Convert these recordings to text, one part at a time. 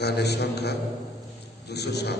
গানের সংখ্যা 207।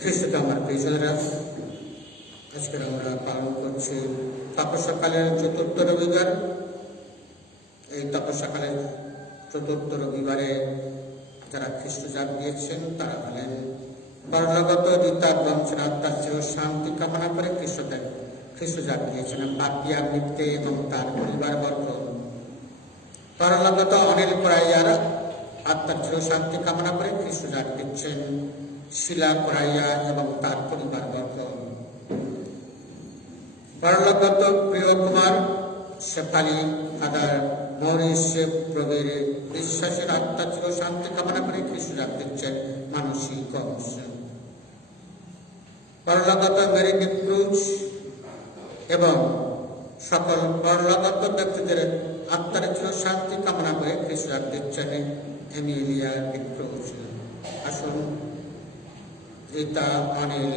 খ্রিস্টকে আমার প্রিয়জনেরা, আজকে আমরা পালন করছি তপস্যাকালের চতুর্থ রবিবার। এই তপস্যাকালের চতুর্থ রবিবারে যারা খ্রিস্ট জাগ দিয়েছেন তারা হলেন পরলোকগত পিতার বংশের আত্মার চির শান্তি কামনা করে খ্রিস্ট জাগ দিয়েছেন পাপিয়া মৃত্যে এবং তার পরিবারবর্গ। পরলোকগত অনিল পরাইয়ার আত্মার চির শান্তি কামনা করে খ্রিস্ট জাগ দিচ্ছেন শিলা পরাইয়া এবং তার পরিবারবর্গ। পরলোকগত প্রিয় কুমার শেফালি ফাদার মরিস প্রবীর বিশ্বাসের আত্মা চির শান্তি কামনা করে খ্রিস্ট জাগ দিচ্ছেন মানসিক কংস। পরলোকগত মেরি ক্রুজ এবং সকল পরলোকগত ব্যক্তিদের আত্মার চির শান্তি কামনা করে খ্রিস্ট জাগ দিচ্ছেন এমিলিয়া ক্রুজ। আসুন রীতা, অনিল,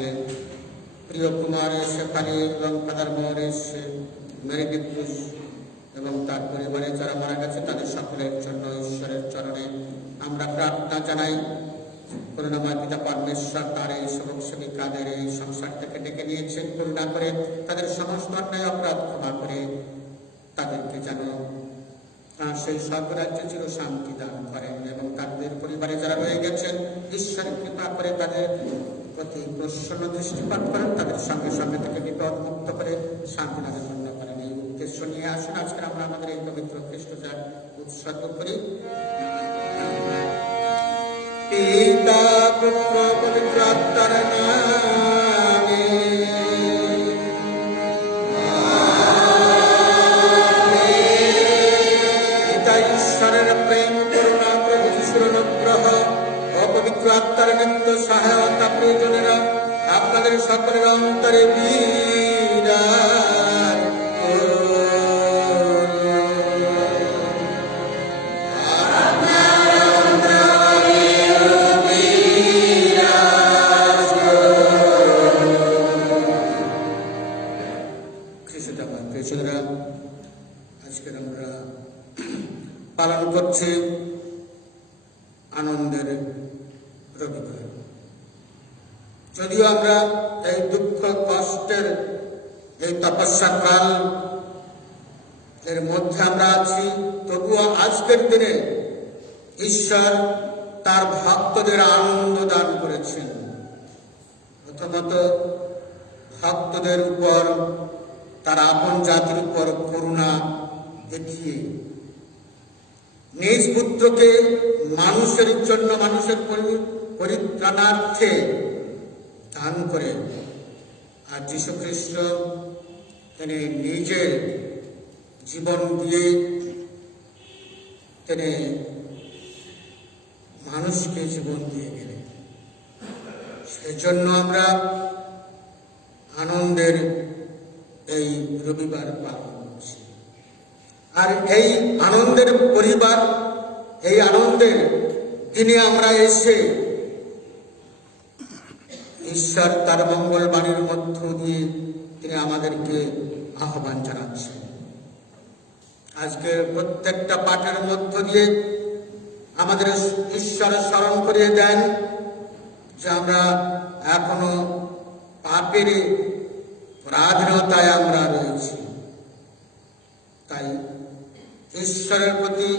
প্রিয় কুমার শেফালি এবং ফাদার মরিস মেরি ক্রুজ এবং তার পরিবারে যারা মারা গেছে তাদের সকলের জন্য ঈশ্বরের চরণে আমরা প্রার্থনা জানাই। করুণাময় পিতা পরমেশ্বর তার এই সেবক সেবিকাদের এই সংসার থেকে ডেকে নিয়েছেন, করুণা করে তাদের সমস্ত অন্যায় অপরাধ ক্ষমা করে তাদেরকে যেন সেই স্বর্গরাজ্যে চির শান্তি দান করেন এবং তাদের পরিবারে যারা রয়ে গেছেন ঈশ্বরের কৃপা করে তাদের প্রতি প্রসন্ন দৃষ্টিপাত করেন, তাদের সঙ্গে সঙ্গে থেকে বিপদ মুক্ত করে শান্তি লাভের জন্য করেন। এই উদ্দেশ্য নিয়ে আসুন আজকে আমরা আমাদের এই পবিত্র খ্রিস্ট জাগ উৎসর্গ করি। পিতা পুত্র পবিত্র আত্মার নামে পিতা ঈশ্বরের প্রেম, করুণা, প্রভু যিশুর অনুগ্রহ ও পবিত্র আত্মার নিত্য সহায়তা প্রয়োজনেরা আপনাদের সকলের অন্তরে বিরাজ আজকের আমরা পালন করছি আনন্দের রবিবার। যদিও আমরা এই দুঃখ কষ্টের এই তপস্যা কাল এর মধ্যে আমরা আছি, তবুও আজকের দিনে ঈশ্বর তার ভক্তদের আনন্দ দান করেছেন। প্রথমত ভক্তদের উপর, তার আপন জাতির উপর করুণা দেখিয়ে নিজ পুত্রকে মানুষের জন্য, মানুষের পরিত্রাণার্থে দান করে। আর যীশু খ্রিস্ট তিনি নিজের জীবন দিয়ে তিনি মানুষকে জীবন দিয়ে গেলেন। সেজন্য আমরা আনন্দের এই রবিবার পালন করছি। আর এই আনন্দের পরিবার, এই আনন্দের দিনে আমরা এসে ঈশ্বর তার মঙ্গল বাণীর মধ্য দিয়ে তিনি আমাদেরকে আহ্বান জানাচ্ছেন। আজকে প্রত্যেকটা পাঠের মধ্য দিয়ে আমাদের ঈশ্বর স্মরণ করিয়ে দেন যে আমরা এখনো পাপের পরাধীনতায় আমরা রয়েছি। তাই ঈশ্বরের প্রতি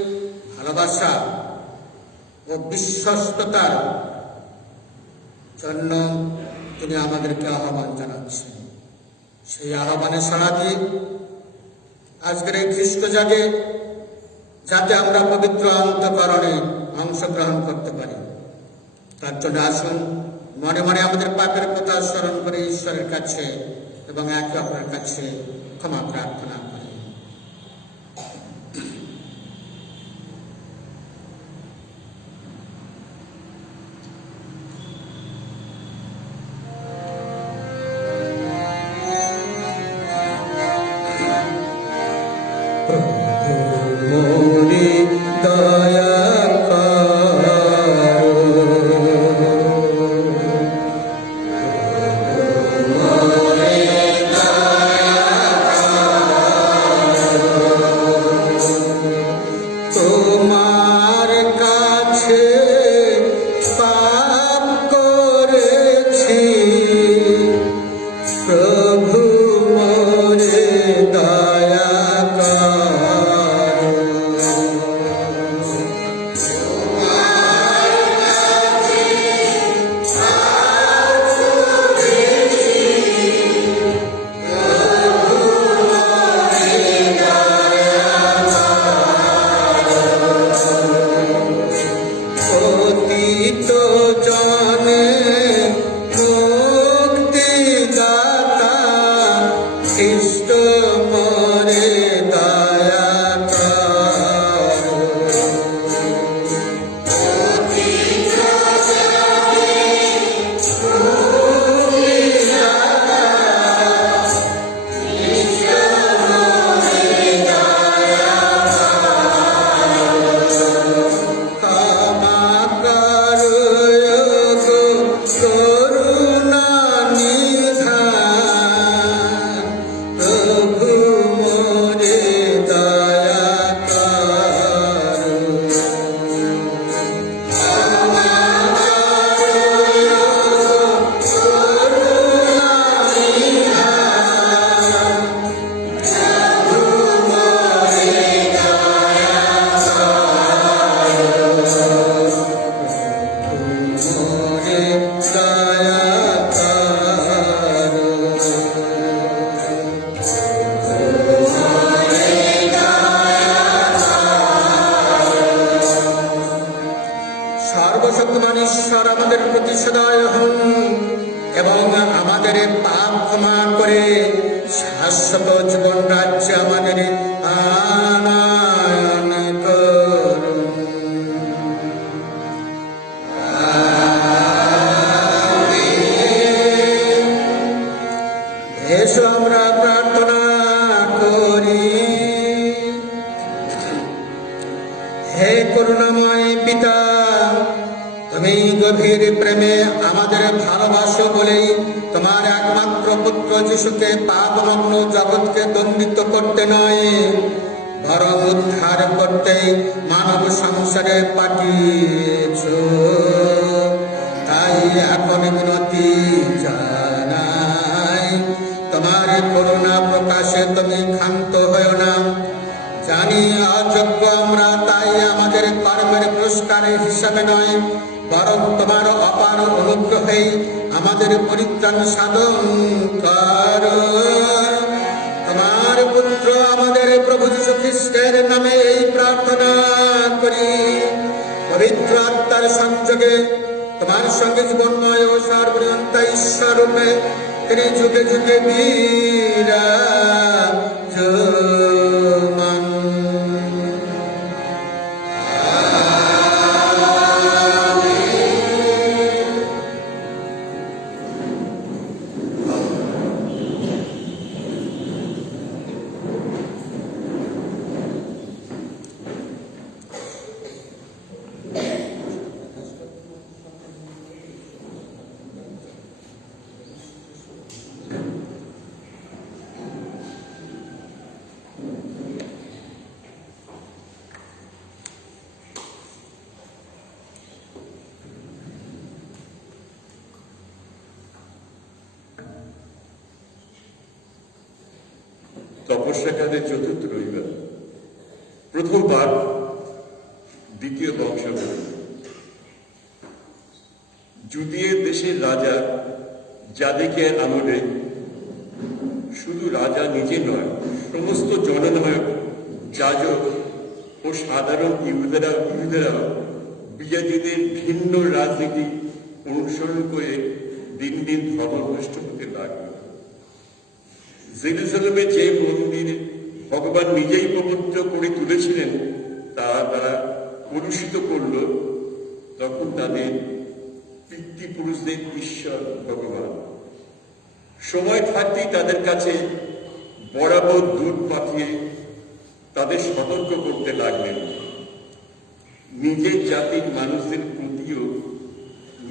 ভালোবাসা ও বিশ্বস্ততার জন্য তিনি আমাদেরকে আহ্বান জানাচ্ছেন। সেই আহ্বানে সাড়া দিয়ে আজকের এই খ্রিস্ট জাগে যাতে আমরা পবিত্র অন্তঃকরণে অংশগ্রহণ করতে পারি, তার জন্য আসুন মনে মনে আমাদের পাপের কথা স্মরণ করে ঈশ্বরের কাছে এবং একে অপরের কাছে ক্ষমা প্রার্থনা করি। সর্বশক্তিমান ঈশ্বর আমাদের প্রতি সদয় হন এবং আমাদের পাপ ক্ষমা করে শাশ্বত জীবন রাজ্যে আমাদের আনয়ন করুন। এসো আমরা প্রার্থনা করি। হে করুণাময় পিতা, তুমি গভীর প্রেমে আমাদের ভালোবাসো বলেই তোমার একমাত্র পুত্র যিশুকে পাপমগ্ন জগৎকে দণ্ডিত করতে নয়, বরং উদ্ধার করতে মানব সংসারে পাঠিয়েছ। তাই এখন মিনতি জানাই, তোমার করুণা প্রকাশে তুমি ক্ষান্ত হও না। জানি অযোগ্য আমরা, তাই আমাদের কর্মের পুরস্কার হিসাবে নয়, বরং তোমার অপার অনুগ্রহে আমাদের পরিত্রাণ সাধন কর। তোমার পুত্র আমাদের প্রভু যীশু খ্রিস্টের নামে এই প্রার্থনা করি। পবিত্র আত্মার সংযোগে তোমার সঙ্গে জীবনময় ও সর্বনিয়ন্তা ঈশ্বর রূপে তিনি যুগে যুগে বিরাজমান। তপস্যাকালের চতুর্থ রবিবার, প্রথমবার দ্বিতীয় বংশধর জুদিয়ের দেশের রাজা জাদেকিয়ার আমলে শুধু রাজা নিজে নয়, সমস্ত জননায়ক, যাজক ও সাধারণ ইহুদেরাও বিজাতিদের ভিন্ন রাজনীতি অনুসরণ করে দিন দিন ধর্মভ্রষ্ট হতে লাগল। জেরুজালেমে যে মন্দির ভগবান নিজেই পবিত্র করে তুলেছিলেন তা তারা কলুষিত করল, তখন তাদের পিতৃপুরুষদের ঈশ্বর ভগবান সময় থাকতেই তাদের কাছে বরাবর দূত পাঠিয়ে তাদের সতর্ক করতে লাগলেন। নিজের জাতির মানুষদের প্রতিও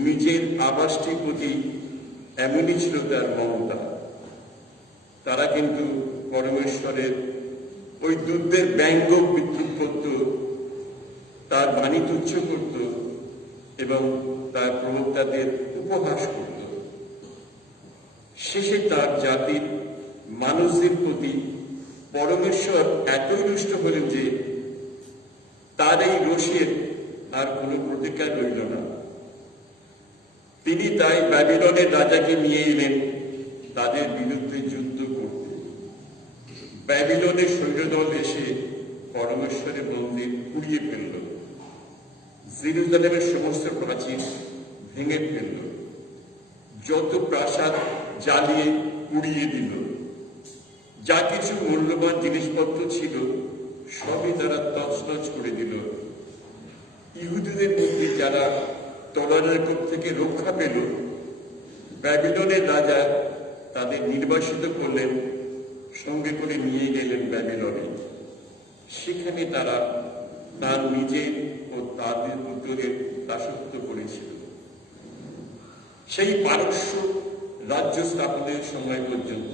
নিজের আবাসটির প্রতি এমনই ছিল তার মমতা। তারা কিন্তু পরমেশ্বরের ওই দূতদের ব্যঙ্গ বিদ্রুপ করত, তার বাণী তুচ্ছ করত এবং তার প্রবক্তাদের উপহাস করত। শেষে তার জাতির মানুষদের প্রতি পরমেশ্বর এতই রুষ্ট হলেন যে তার এই রোষের আর কোনো প্রতিকার রইল না। তিনি তাই ব্যাবিলনের রাজাকে নিয়ে এলেন তাদের বিরুদ্ধে যুদ্ধ করতে। ব্যাবিলনের সৈন্যদল এসে পরমেশ্বরের মন্দির পুড়িয়ে ফেলল, জেরুজালেমের সমস্ত প্রাচীর ভেঙে ফেলল, যত প্রাসাদ জ্বালিয়ে পুড়িয়ে দিল। যা কিছু মূল্যবান জিনিসপত্র ছিল সবই তারা তছনছ করে দিল। ইহুদিদের মধ্যে যারা তলোয়ারের কোপ থেকে রক্ষা পেল, ব্যাবিলনের রাজা তাদের নির্বাসিত করলেন, সঙ্গে করে নিয়ে গেলেন ব্যাবিলনে। সেখানে তারা তার নিজের ও তাদের পুত্রদের দাসত্ব করেছিল। সেই পারস্য রাজ্য স্থাপনের সময় পর্যন্ত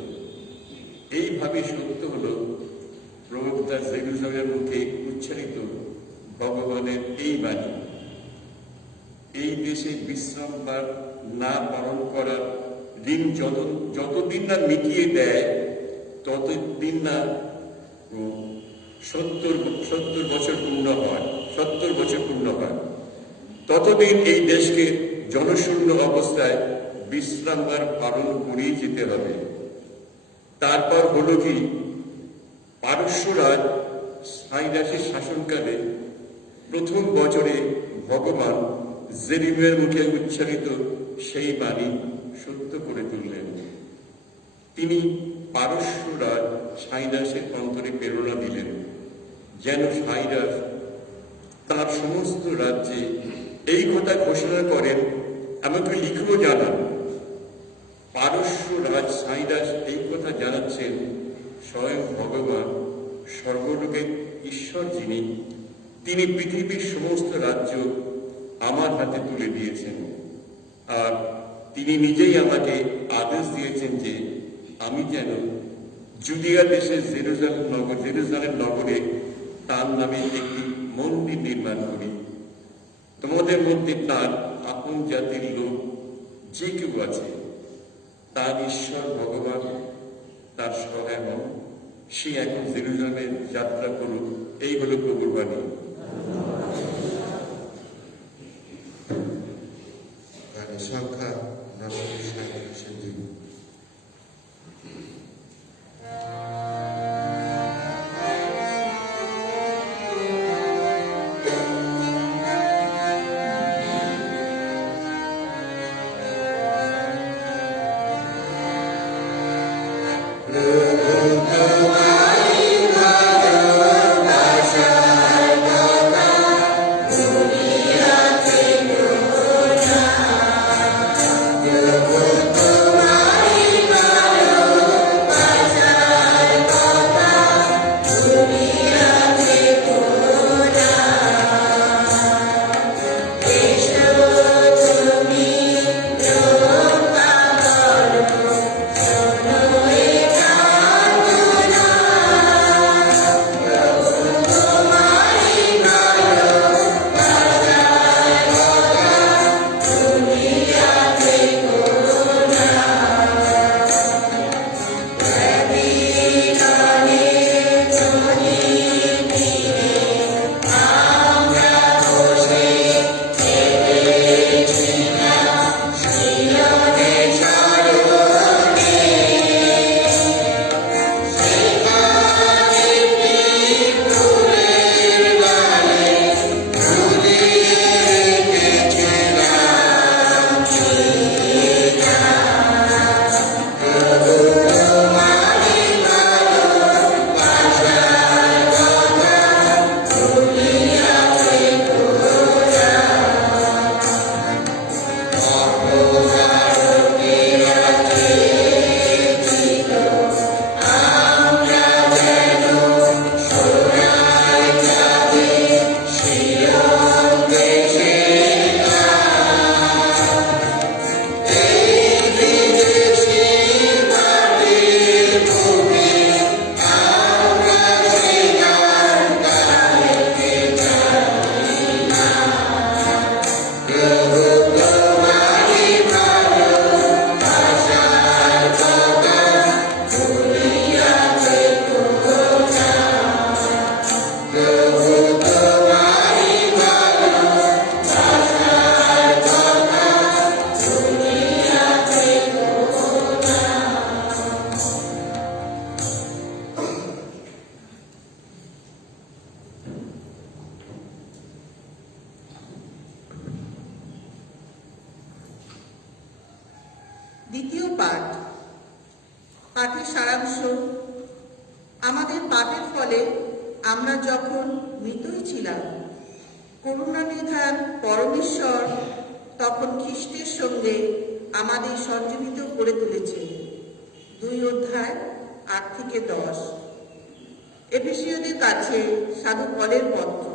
এইভাবে সত্য হল প্রবক্তা জেরুজালেমের মুখে উচ্চারিত ভগবানের এই বাণী। এই দেশে বিশ্রামবার না পালন করার ঋণ যতদিন না মিটিয়ে দেয়, ততদিন না 70 বছর পূর্ণ হয়, ততদিন এই দেশকে জনশূন্য অবস্থায় বিশ্রামবার পালন করেই যেতে হবে। তারপর হল কি, পারস্যরাজ সাইরাসের শাসনকালে প্রথম বছরে ভগবান জেরেমিয়ার মুখে উচ্চারিত সেই বাণী সত্য করে তুললেন। তিনি পারস্যরাজ সাইরাসের অন্তরে প্রেরণা দিলেন, যেন সাইরাস তার সমস্ত রাজ্যে এই কথা ঘোষণা করেন, আমাকে লিখেও জানান। পারস্য রাজ সাইরাস এই কথা জানাচ্ছেন, স্বয়ং ভগবান সর্বলোকের ঈশ্বর যিনি, তিনি পৃথিবীর সমস্ত রাজ্য আমার হাতে তুলে দিয়েছেন। আর তিনি নিজেই আমাকে আদেশ দিয়েছেন যে আমি যেন জুদিয়া দেশের জেরুজালেম নগরে তার নামে একটি মন্দির নির্মাণ করি। তোমাদের মধ্যে তার আপন জাতির লোক যে কেউ আছে, তার ঈশ্বর ভগবান তার সহায় হন, সে এখন জেরুজালেমে যাত্রা করুক। এই হল প্রভুর বাণী। সংখ্যা 960। দ্বিতীয় পাঠ। পাঠের সারাংশ। আমাদের পাপের ফলে আমরা যখন মৃতই ছিলাম, করুণানিধান পরমেশ্বর তখন খ্রিস্টের সঙ্গে আমাদের সঞ্জীবিত করে তুলেছে। 2 অধ্যায় 8 থেকে 10। এফেসীয়দের কাছে সাধু পলের পত্র।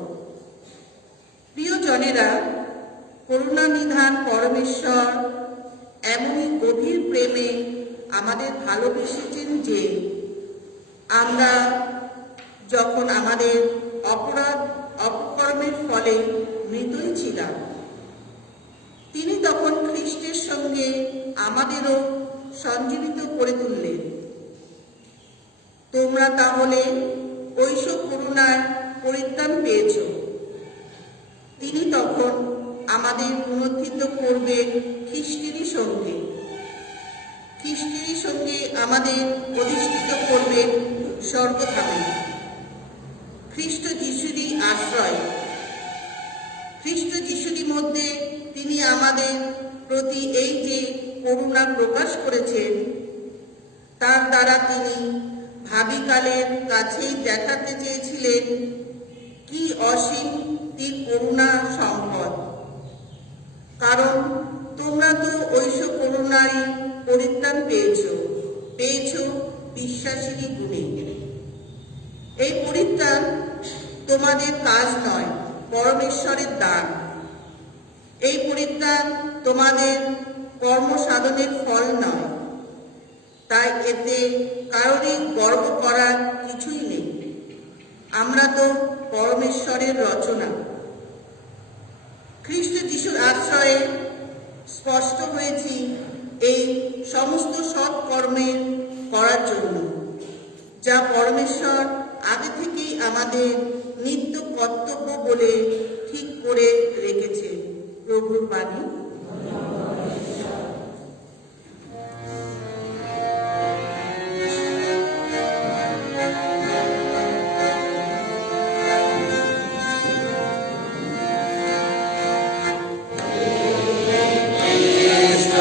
প্রিয়জনেরা, করুণানিধান পরমেশ্বর এমনই গভীর প্রেমে আমাদের ভালোবেসেছেন যে আমরা যখন আমাদের অপরাধ অপকর্মের ফলে মৃতই ছিলাম, তিনি তখন খ্রিস্টের সঙ্গে আমাদেরও সঞ্জীবিত করে তুললেন। তোমরা তাহলে ঐসব করুণায় পরিত্রাণ পেয়েছ। তিনি তখন আমাদের পুনরুত্থিত করবেন খ্রিস্টেরই সঙ্গে। খ্রিস্টেরই সঙ্গে আমাদের অধিষ্ঠিত করবেন স্বর্গধামে। খ্রিস্ট যিশুরই আশ্রয়। খ্রিস্ট যিশুরই মধ্যে তিনি আমাদের প্রতি এই যে করুণা প্রকাশ করেছেন, তার দ্বারা তিনি ভাবিকালের কাছেই দেখাতে চেয়েছিলেন কি অসীম তির করুণা সম্পদ। কারণ তোমরা তো ঐসব করুণায় পরিত্রাণ পেয়েছ বিশ্বাসীরই গুণে। এই পরিত্রাণ তোমাদের কাজ নয়, পরমেশ্বরের দান। এই পরিত্রাণ তোমাদের কর্মসাধনের ফল নয়, তাই এতে কারোরই গর্ব করার কিছুই নেই। আমরা তো পরমেশ্বরের রচনা। খ্রিস্ট যিশুর আশ্রয়ে স্পষ্ট হয়েছি এই সমস্ত সৎ কর্মের করার জন্য, যা পরমেশ্বর আগে থেকেই আমাদের নিত্য কর্তব্য বলে ঠিক করে রেখেছে। প্রভুর বাণী। Christ,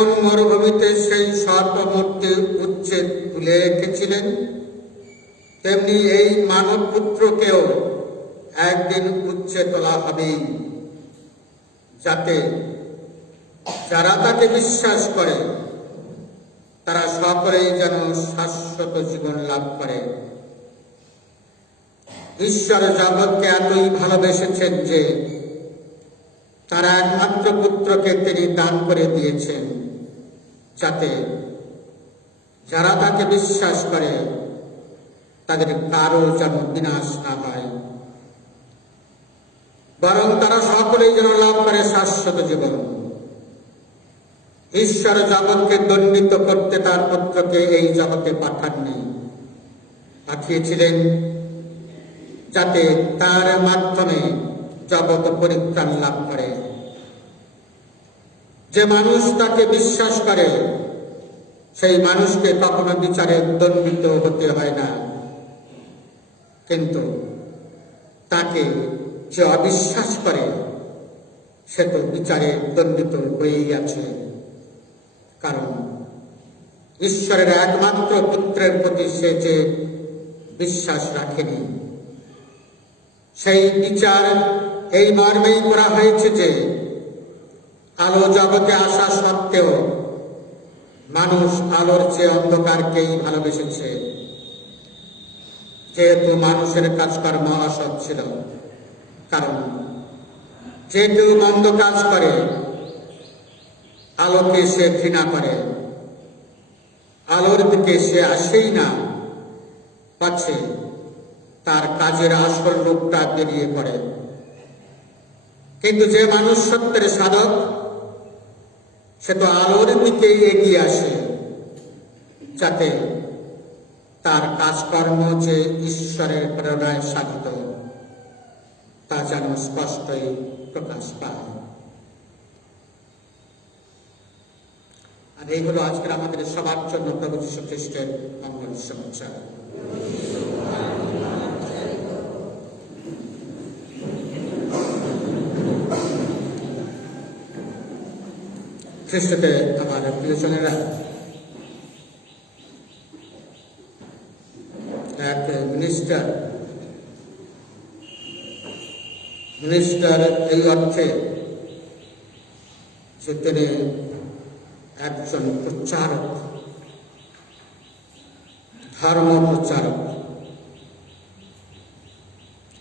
যেমন মরুভূমিতে সেই সর্পমূর্তি উচ্ছেদ তুলে রেখেছিলেন, তেমনি এই মানব পুত্রকেও একদিন উচ্চে তোলা হবেই, যাতে যারা তাকে বিশ্বাস করে তারা সকলেই যেন শাশ্বত জীবন লাভ করে। ঈশ্বর জগৎকে এতই ভালোবেসেছেন যে তার একমাত্র পুত্রকে তিনি দান করে দিয়েছেন, যাতে যারা তাকে বিশ্বাস করে তাদের কারো যেন বিনাশ না হয়, বরং তারা সকলেই যেন লাভ করে শাশ্বত জীবন। ঈশ্বর জগৎকে দণ্ডিত করতে তার পুত্রকে এই জগতে পাঠাননি, পাঠিয়েছিলেন যাতে তার মাধ্যমে জগৎ পরিত্রাণ লাভ করে। যে মানুষ তাকে বিশ্বাস করে সেই মানুষকে কখনো বিচারে দণ্ডিত হতে হয় না, কিন্তু তাকে যে অবিশ্বাস করে সে তো বিচারে দণ্ডিত হয়েই আছে, কারণ ঈশ্বরের একমাত্র পুত্রের প্রতি সে যে বিশ্বাস রাখেনি। সেই বিচার এই মর্মেই করা হয়েছে যে আলো জগতে আসা সত্ত্বেও মানুষ আলোর চেয়ে অন্ধকারকেই ভালোবেসেছে, যেহেতু মানুষের কাজকর্ম অসৎ ছিল। কারণ যে কেউ মন্দ কাজ করে আলোকে সে ঘৃণা করে, আলোর দিকে সে আসেই না, পাচ্ছে তার কাজের আসল রূপটা বেরিয়ে পড়ে। কিন্তু যে মানুষ সত্যের সাধক সে তো আলোর দিকে এগিয়ে আসে, যাতে তার কাজকর্ম যে ঈশ্বরের প্রেরণায় সাধিত তা যেন স্পষ্টই প্রকাশ পায়। আর এই হলো আজকের আমাদের সবার জন্য প্রভু যীশু খ্রিস্টের মঙ্গল সমাচার। খ্রিস্টতে আমার প্রিয়জনেরা, এক মিনিস্টার এই অর্থে যে তিনি একজন প্রচারক, ধর্ম প্রচারক,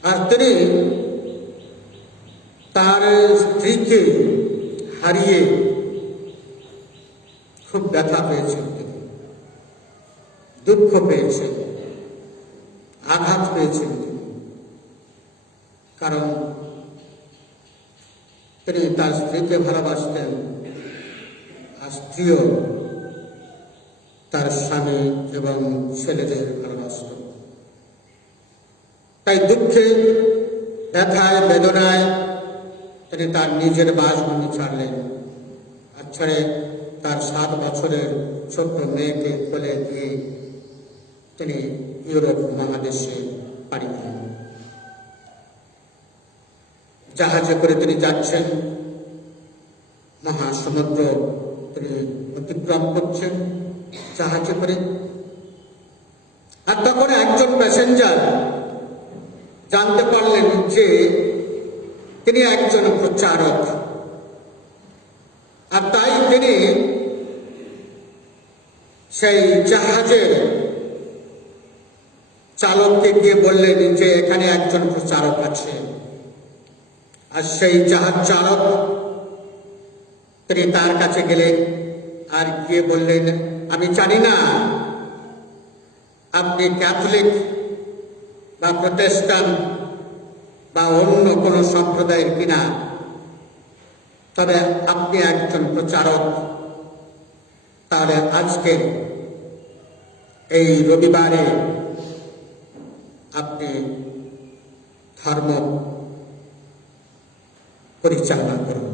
আর তিনি তার স্ত্রীকে হারিয়ে খুব ব্যথা পেয়েছেন, তিনি দুঃখ পেয়েছেন, আঘাত পেয়েছেন তিনি। কারণ তিনি তার স্ত্রীকে ভালোবাসতেন, আর স্ত্রীও তার স্বামী এবং ছেলেদের ভালোবাসত। তাই দুঃখে, ব্যথায়, বেদনায় তিনি তার নিজের বাসভূমি ছাড়লেন, আর ছেড়ে তার 7 বছরের ছোট্ট মেয়েকে কোলে দিয়ে তিনি ইউরোপ মহাদেশে পাড়ি দেন। জাহাজে করে তিনি যাচ্ছেন, মহাসমুদ্র তিনি অতিক্রম করছেন জাহাজে করে। আর তখন একজন প্যাসেঞ্জার জানতে পারলেন যে তিনি একজন প্রচারক, আর তাই তিনি সেই জাহাজের চালককে গিয়ে বললেন যে এখানে একজন প্রচারক আছে। আর সেই জাহাজ চালক তিনি তার কাছে গেলেন আর গিয়ে বললেন, আমি জানি না আপনি ক্যাথলিক বা প্রটেস্ট্যান্ট বা অন্য কোনো সম্প্রদায়ের কিনা, তবে আপনি একজন প্রচারক। তাহলে আজকে এই রবিবারে আপনি ধর্ম পরিচালনা করুন।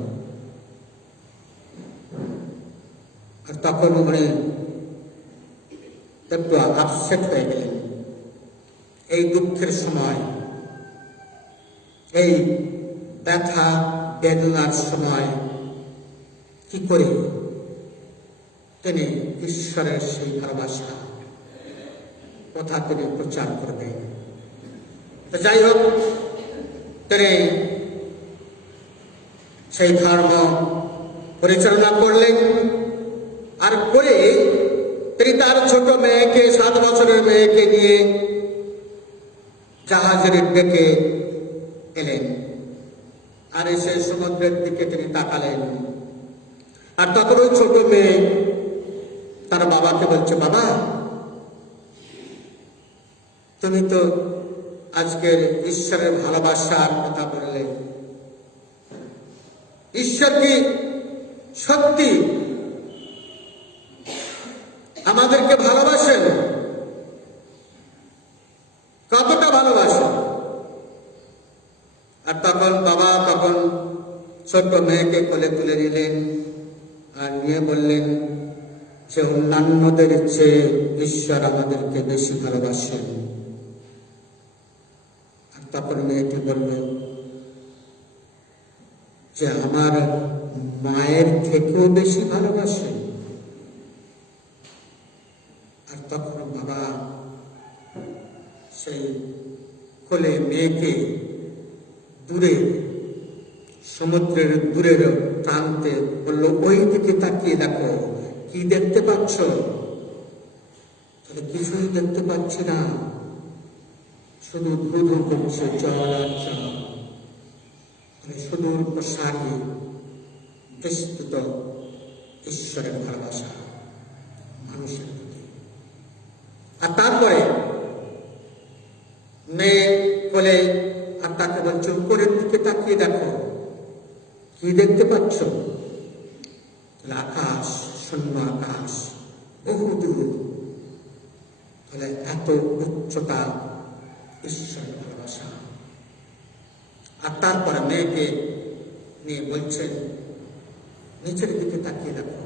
আর তখন উনি একটু আপসেট হয়ে গেলেন। এই দুঃখের সময়, এই ব্যথা বেদনার সময় কি করে তিনি ঈশ্বরের সেই ভালোবাসা কথা তিনি প্রচার করবেন। তো যাই হোক, তিনি সেই ধর্ম পরিচালনা করলেন। আর করে তিনি তার ছোট মেয়েকে, 7 বছরের মেয়েকে নিয়ে জাহাজের ডেকে এলেন। আর এসে সমুদ্রের দিকে তিনি তাকালেন। আর তখন ওই ছোট মেয়ে তার বাবাকে বলছে, বাবা, তুমি তো আজকের ঈশ্বরের ভালোবাসার কথা বললে, ঈশ্বর কি সত্যি আমাদেরকে ভালোবাসেন? কতটা ভালোবাসেন? আর তখন বাবা ছোট্ট মেয়েকে কোলে তুলে নিলেন আর নিয়ে বললেন যে অন্যান্যদের চেয়ে ঈশ্বর আমাদেরকে বেশি ভালোবাসেন। আর তখন মেয়েটি বলল যে আমার মায়ের থেকেও বেশি ভালোবাসেন। আর তখন বাবা সেই কোলে মেয়েকে দূরে, সমুদ্রের দূরের প্রান্তে বলল, ওই দিকে তাকিয়ে দেখো, কি দেখতে পাচ্ছ? কিছুই দেখতে পাচ্ছি না, শুধু ধুধু করছে জল আর জল। সুদূর প্রসারী বিস্তৃত ঈশ্বরের ভালোবাসা মানুষের প্রতি। আর তারপরে মেয়ে কোলে, আর তাকে বলছে উপরের দিকে তাকিয়ে দেখো, কি দেখতে পাচ্ছ? আকাশ, শূন্য আকাশ, বহু দূর। তাহলে এত উচ্চতা ঈশ্বরের ভালোবাসা। আর তারপরে মেয়েকে নিয়ে বলছেন নিচের দিকে তাকিয়ে দেখো,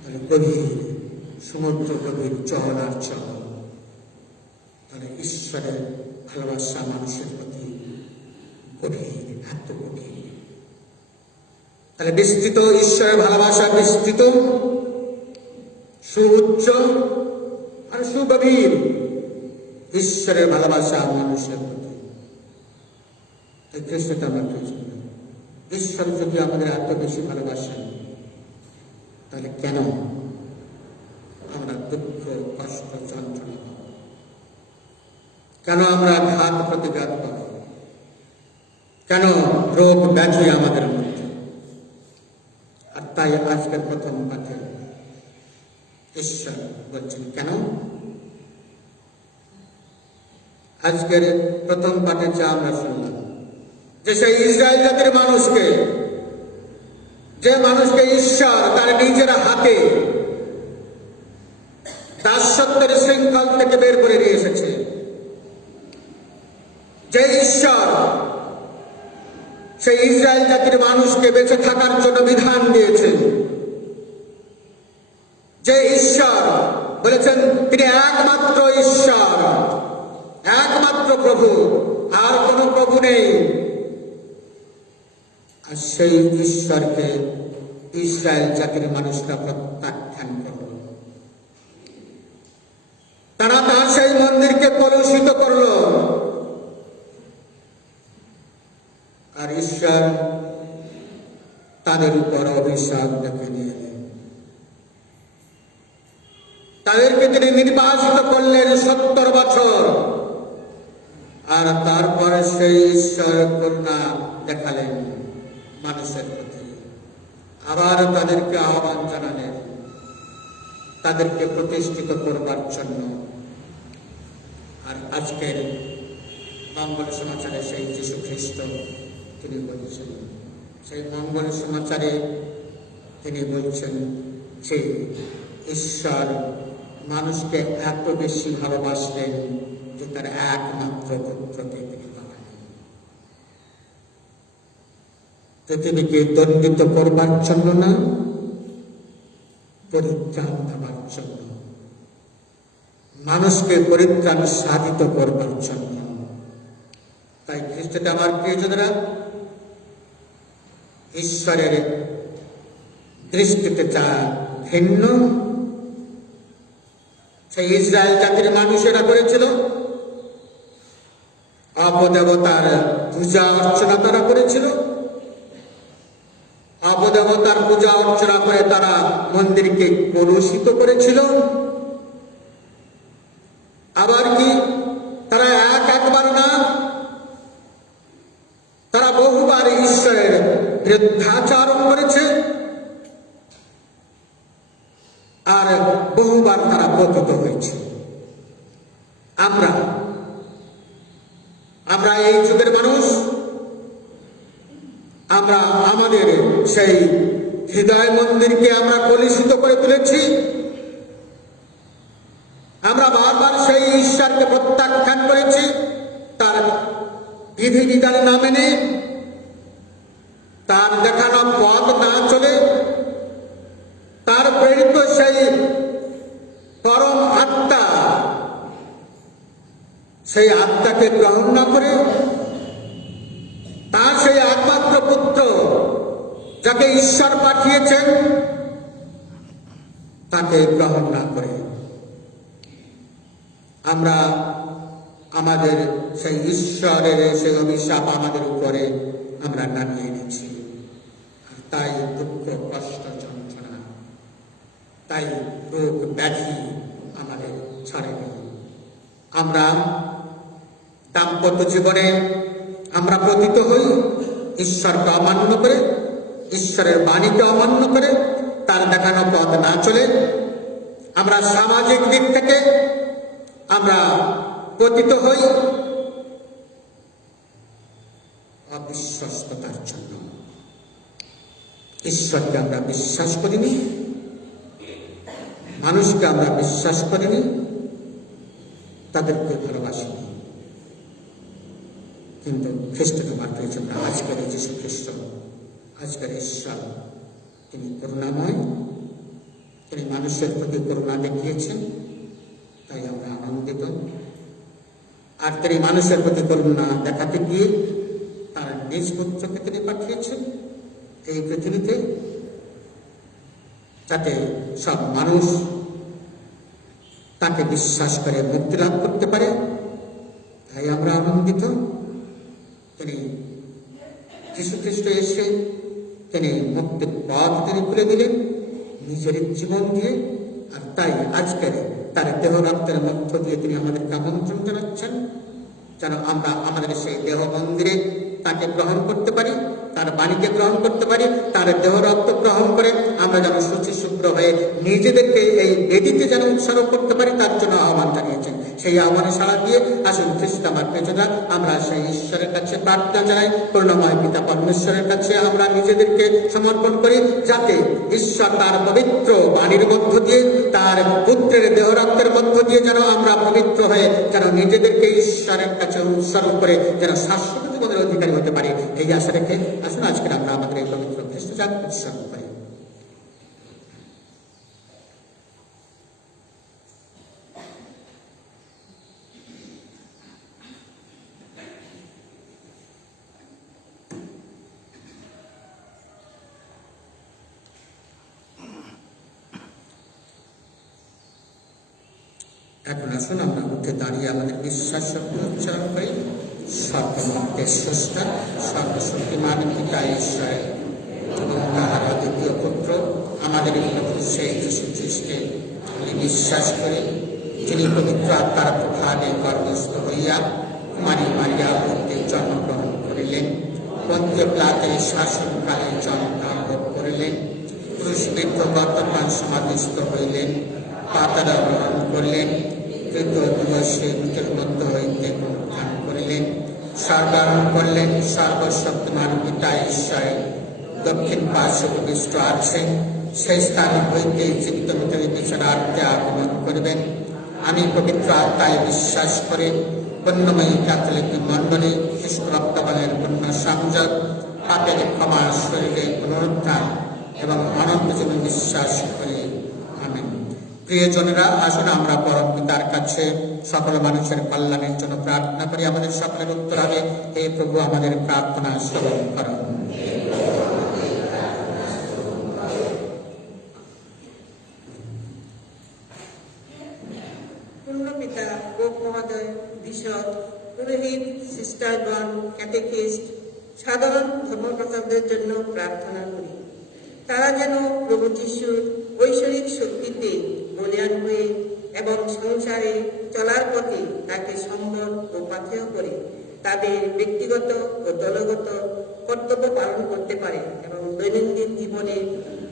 তাহলে গভীর সমুদ্র, গভীর জল আর জল। তাহলে ঈশ্বরের ভালোবাসা মানুষের প্রতি গভীর, এত গভীর। তাহলে বিস্তৃত ঈশ্বরের ভালোবাসা, বিস্তৃত, সুউচ্চ আর সুগভীর ঈশ্বরের ভালোবাসা মানুষের প্রতি। খ্রিস্টটা আমরা প্রয়োজন। ঈশ্বর যদি আমাদের এত বেশি ভালোবাসেন, তাহলে কেন আমরা দুঃখ, কষ্ট, যন্ত্রণা পাব? কেন আমরা ঘাত প্রতিঘাত পাব? কেন রোগ ব্যাধি আমাদের মধ্যে? আর তাই আজকের প্রথম পাঠে ঈশ্বর বলছেন কেন। আজকের প্রথম পাঠে যা আমরা শুনলাম, যে সেই ইসরায়েল জাতির মানুষকে, যে মানুষকে ঈশ্বর তার নিজের হাতে দাসত্বের শৃঙ্খল থেকে বের করে নিয়ে এসেছে, যে ঈশ্বর সেই ইসরায়েল জাতির মানুষকে বেঁচে থাকার জন্য বিধান দিয়েছেন, যে ঈশ্বর বলেছেন তিনি একমাত্র ঈশ্বর, একমাত্র প্রভু, আর কোন প্রভু নেই। আর সেই ঈশ্বরকে ইসরায়েল জাতির মানুষরা প্রত্যাখ্যান করল। তারা তার সেই মন্দিরকে কলুষিত করল। আর ঈশ্বর তাদের উপর অভিশাপ ডেকে নিয়ে এলেন। তাদেরকে তিনি নির্বাসিত করলেন 70 বছর। আর তারপরে সেই ঈশ্বর করুণা দেখালেন মানুষের প্রতি, আবার তাদেরকে আহ্বান জানালেন তাদেরকে প্রতিষ্ঠিত করবার জন্য। আর আজকের মঙ্গল সমাচারে সেই যীশু খ্রিস্ট তিনি বলছেন, সেই মঙ্গল সমাচারে তিনি বলছেন যে ঈশ্বর মানুষকে এত বেশি ভালোবাসলেন যে তার একমাত্র পুত্রকে তিনি পাঠালেন পৃথিবীকে দণ্ডিত করবার জন্য না, পরিত্রাণ দেওয়ার জন্য, মানুষকে পরিত্রাণ সাধিত করবার জন্য। তাই খ্রিস্টটা আমার প্রিয়জনেরা, ঈশ্বরের দৃষ্টিতে যা ভিন্ন সেই ইসরায়েল জাতির মানুষেরা করেছিল। অপদেবতার পূজা অর্চনা তারা করেছিল। অপদেবতার পূজা অর্চনা করে তারা মন্দিরকে কলুষিত করেছিল। আবার কি তারা একবার না, তারা বহুবার ঈশ্বরের বিরুদ্ধাচরণ করেছে, আর বহুবার তারা পতিত হয়েছে। আমরা এই যুগের মানুষ, আমরা আমাদের সেই হৃদয় মন্দিরকে আমরা কলুষিত করে তুলেছি। আমরা বারবার সেই ঈশ্বরকে প্রত্যাখ্যান করেছি, তার বিধিবিধান না মেনে, তার দেখানো পথ না চলে, তার প্রেরিত সেই পরম আত্মা, সেই আত্মাকে গ্রহণ না করে, তার সেই একমাত্র পুত্র যাকে ঈশ্বর পাঠিয়েছেন তাকে গ্রহণ না করে আমরা আমাদের সেই ঈশ্বরের সেই অভিশাপ আমাদের উপরে আমরা নামিয়ে এনেছি। আর তাই দুঃখ, কষ্ট, যন্ত্রণা, তাই রোগ ব্যাধি আমাদের ছাড়েনি। আমরা দাম্পত্য জীবনে আমরা পতিত হই ঈশ্বরকে অমান্য করে, ঈশ্বরের বাণীকে অমান্য করে, তার দেখানো পথ না চলে। আমরা সামাজিক দিক থেকে আমরা পতিত হই অবিশ্বস্ততার জন্য। ঈশ্বরকে আমরা বিশ্বাস করিনি, মানুষকে আমরা বিশ্বাস করিনি, তাদেরকে ভালোবাসিনি। কিন্তু খ্রিস্টকে মাত্রই জন্য আজকের যীশু খ্রিস্ট, আজকের ঈশ্বর, তিনি করুণাময়, তিনি মানুষের প্রতি করুণা দেখিয়েছেন, তাই আমরা আনন্দিত। আর তিনি মানুষের প্রতি করুণা দেখাতে গিয়ে তার নিজ পুত্রকে তিনি পাঠিয়েছেন এই পৃথিবীতে, যাতে সব মানুষ তাকে বিশ্বাস করে মুক্তি লাভ করতে পারে। তাই আমরা আনন্দিত। তিনি যীশু খ্রিস্ট এসে তিনি মুক্তির পথ তিনি খুলে দিলেন নিজের জীবন দিয়ে। আর তাই আজকের তার দেহ রক্তের মধ্য দিয়ে তিনি আমাদেরকে আমন্ত্রণ জানাচ্ছেন যেন আমরা আমাদের সেই দেহ মন্দিরে তাকে গ্রহণ করতে পারি, তার বাণীকে গ্রহণ করতে পারি, তার দেহ রক্ত গ্রহণ করে আমরা যেন শুচি শুভ্র হয়ে নিজেদেরকে এই বেদিতে যেন উৎসর্গ করতে পারি, তার জন্য আহ্বান জানিয়েছেন। সেই আহ্বানে সাড়া দিয়ে আসুন খ্রিস্ট আমার প্রিয়জনরা, আমরা সেই ঈশ্বরের কাছে প্রার্থনা জানাই, করুণাময় পিতা পরমেশ্বরের কাছে আমরা নিজেদেরকে সমর্পণ করি, যাতে ঈশ্বর তার পবিত্র বাণীর মধ্য দিয়ে, তার পুত্রের দেহ রক্তের মধ্য দিয়ে যেন আমরা পবিত্র হয়ে যেন নিজেদেরকে ঈশ্বরের কাছে উৎসর্গ করে যেন শাশ্বত জীবনের অধিকারী হতে পারি। এই আশা রেখে আসুন আজকে আমরা আমাদের এই পবিত্র খ্রিস্ট জাত উৎসর্গ করি। এখন আসুন আমরা উঠে দাঁড়িয়ে আমাদের বিশ্বাস শব্দ উচ্চারণ করি। সর্বমন্ত্রের স্রষ্টা, সর্বশক্তিমান পিতা ঈশ্বরের এবং তাহার অদ্বিতীয় পুত্র আমাদের প্রভু সেই যীশু খ্রিস্টে আমি বিশ্বাস করি, যিনি পবিত্র আত্মার প্রভাবে গর্ভস্থ হইয়া কুমারী মারিয়া কর্তৃক জন্মগ্রহণ করিলেন, পন্তীয় পিলাতের শাসনকালে জন্মগ্রহণ ভোগ করিলেন, ক্রুশবিদ্ধ বর্তমান সমাধিস্থ হইলেন, পাতারা গ্রহণ করলেন, তৃতীয় দিবসে মৃতের মধ্য হইতে পুনরুত্থান করিলেন, স্বর্গারোহণ করলেন, সর্বশক্তিমান পিতা ঈশ্বরের দক্ষিণ পার্শ্বে উপবিষ্ট আছেন, সেই স্থান হইতে চিত্ত মৃতের বিচারার্থে আগমন করিবেন। আমি পবিত্র আত্মায় বিশ্বাস করে পুণ্যময়ী ক্যাথলিক মণ্ডলী, খ্রিস্ট রক্তবানের পুণ্য সংযোগ, পাপের ক্ষমা, শরীরে পুনরুত্থান এবং অনন্ত জীবন বিশ্বাস করি। আমেন। প্রিয়জনেরা, আসুন আমরা পরম পিতার কাছে সকল মানুষের কল্যাণের জন্য প্রার্থনা করি। আমাদের সকলের উত্তর হবে, হে প্রভু আমাদের প্রার্থনা শ্রবণ করুন। পিতা পোপ মহোদয়, বিশপ, পুরোহিত, সিস্টারগণ, ক্যাটেকিস্ট, সাধারণ ধর্মপ্রচারকদের জন্য প্রার্থনা করি। তারা যেন প্রভু যিশুর ঐশ্বরিক শক্তিতে বলীয়ান হয়ে এবং সংসারে চলার পথে তাকে সম্বল ও পাথেয় করে তাদের ব্যক্তিগত ও দলগত কর্তব্য পালন করতে পারে এবং দৈনন্দিন জীবনে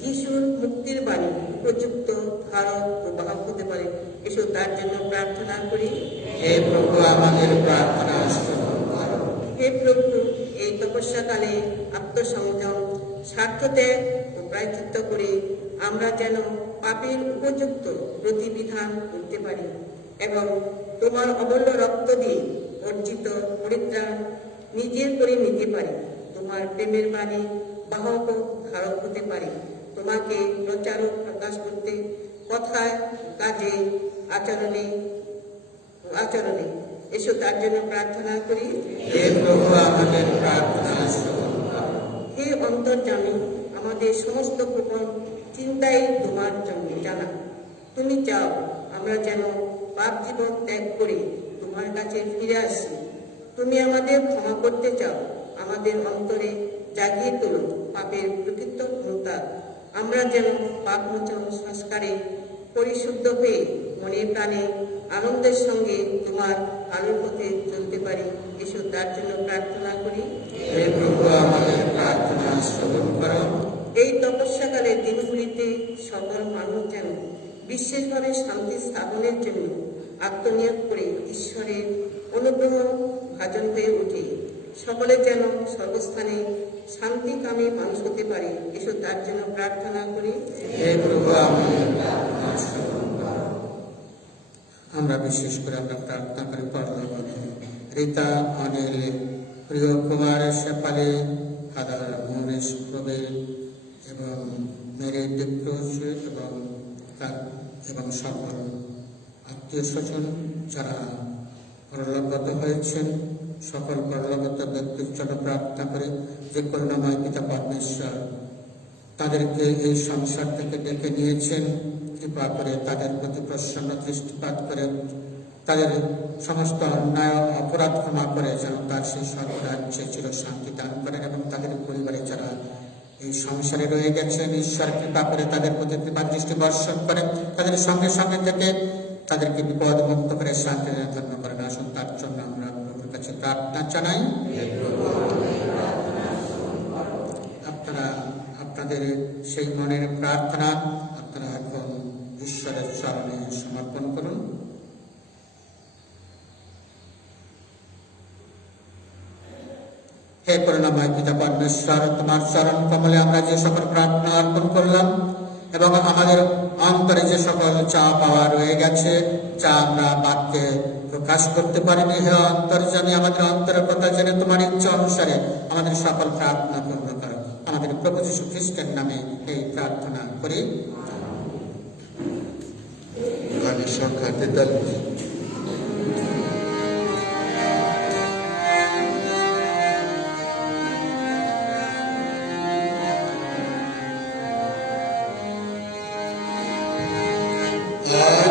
যিশুর মুক্তির বাণী উপযুক্ত ধারক ও বাহক হতে পারে। এসো তার জন্য প্রার্থনা করি। হে প্রভু, আমাদের প্রার্থনা শ্রবণ করো। হে প্রভু, এই তপস্যাকালে আত্মসংযম, স্বার্থত্যাগ ও প্রায়শ্চিত্ত করে আমরা যেন পাপের উপযুক্ত প্রতিবিধান করতে পারি এবং তোমার অমূল্য রক্ত দিয়ে অর্জিত পরিত্রাণ নিজের করে নিতে পারি। তোমার প্রেমের বাণী বাহক ও ধারক হতে পারি। তোমাকে প্রচারক প্রকাশ করতে কথায়, কাজে, আচরণে এসো তার জন্য প্রার্থনা করি। হে প্রভু, আমাদের প্রার্থনা শ্রবণ করো। হে অন্তর্যামী, আমাদের সমস্ত গোপন চিন্তাই তোমার জন্য জানা। তুমি চাও আমরা যেন পাপ জীবন ত্যাগ করে তোমার কাছে ফিরে আসি। তুমি আমাদের ক্ষমা করতে চাও। আমাদের অন্তরে জাগিয়ে তোলো পাপের প্রকৃত ক্ষমতা। আমরা যেন পাপমোচন সংস্কারে পরিশুদ্ধ হয়ে মনে প্রাণে আনন্দের সঙ্গে তোমার আলোর পথে চলতে পারি। এসো তার জন্য প্রার্থনা করি। হে প্রভু, আমাদের প্রার্থনা শ্রবণ করো। এই তপস্যাকালের দিনগুলিতে সকল মানুষ যেন বিশেষভাবে শান্তি স্থাপনের জন্য আত্মনিয়োগ করে ঈশ্বরের অনুগ্রহ ভাজন হয়ে ওঠে। সকলে যেন সর্বস্থানে শান্তিকামী মানুষ হতে পারে। এসো তার জন্য প্রার্থনা করি। হে প্রভু, আমাদের প্রার্থনা শ্রবণ করো। আমরা বিশেষ করে আমরা প্রার্থনা করি পরলোকগত রীতা, অনিল, প্রিয় কুমার, শেফালি, ফাদার মৌনেশ প্রবীর এবং মেরি ডিক্রোজ এবং সকল আত্মীয় স্বজন যারা পরলোকগত হয়েছেন, সকল পরলোকগত ব্যক্তির জন্য প্রার্থনা করে যে করুণাময় পিতা পরমেশ্বর তাদেরকে এই সংসার থেকে ডেকে নিয়েছেন। কৃপা করে তাদের প্রতি প্রসন্ন দৃষ্টিপাত করে তাদের সমস্ত অন্যায় অপরাধ ক্ষমা করে যেন তার সেই স্বর্গরাজ্যে চির শান্তি দান করেন এবং তাদের পরিবারে যারা এই সংসারে রয়ে গেছেন, ঈশ্বর কৃপা করে তাদের প্রতি কৃপা দৃষ্টি বর্ষণ করেন, তাদের সঙ্গে সঙ্গে থেকে তাদেরকে বিপদ মুক্ত করে শান্তি ধন্য করেন। আসুন তার জন্য আমরা প্রভুর কাছে প্রার্থনা জানাই। আপনারা আপনাদের সেই মনের প্রার্থনা আপনারা এখন ঈশ্বরের চরণে সমর্পণ করুন। হে করুণাময় পিতা পরমেশ্বর, তোমার চরণ কমলে আমরা যে সকল প্রার্থনা অর্পণ করলাম এবং আমাদের অন্তরে যে সকল চা পাওয়া রয়ে গেছে, যা আমরা বাক্যে প্রকাশ করতে পারিনি, হে অন্তর্যামী, আমাদের অন্তরের কথা জেনে তোমার ইচ্ছা অনুসারে আমাদের সকল প্রার্থনা পূর্ণ করো। আমাদের প্রভু যীশু খ্রিস্টের নামে এই প্রার্থনা করি। গানের সংখ্যা 43। Oh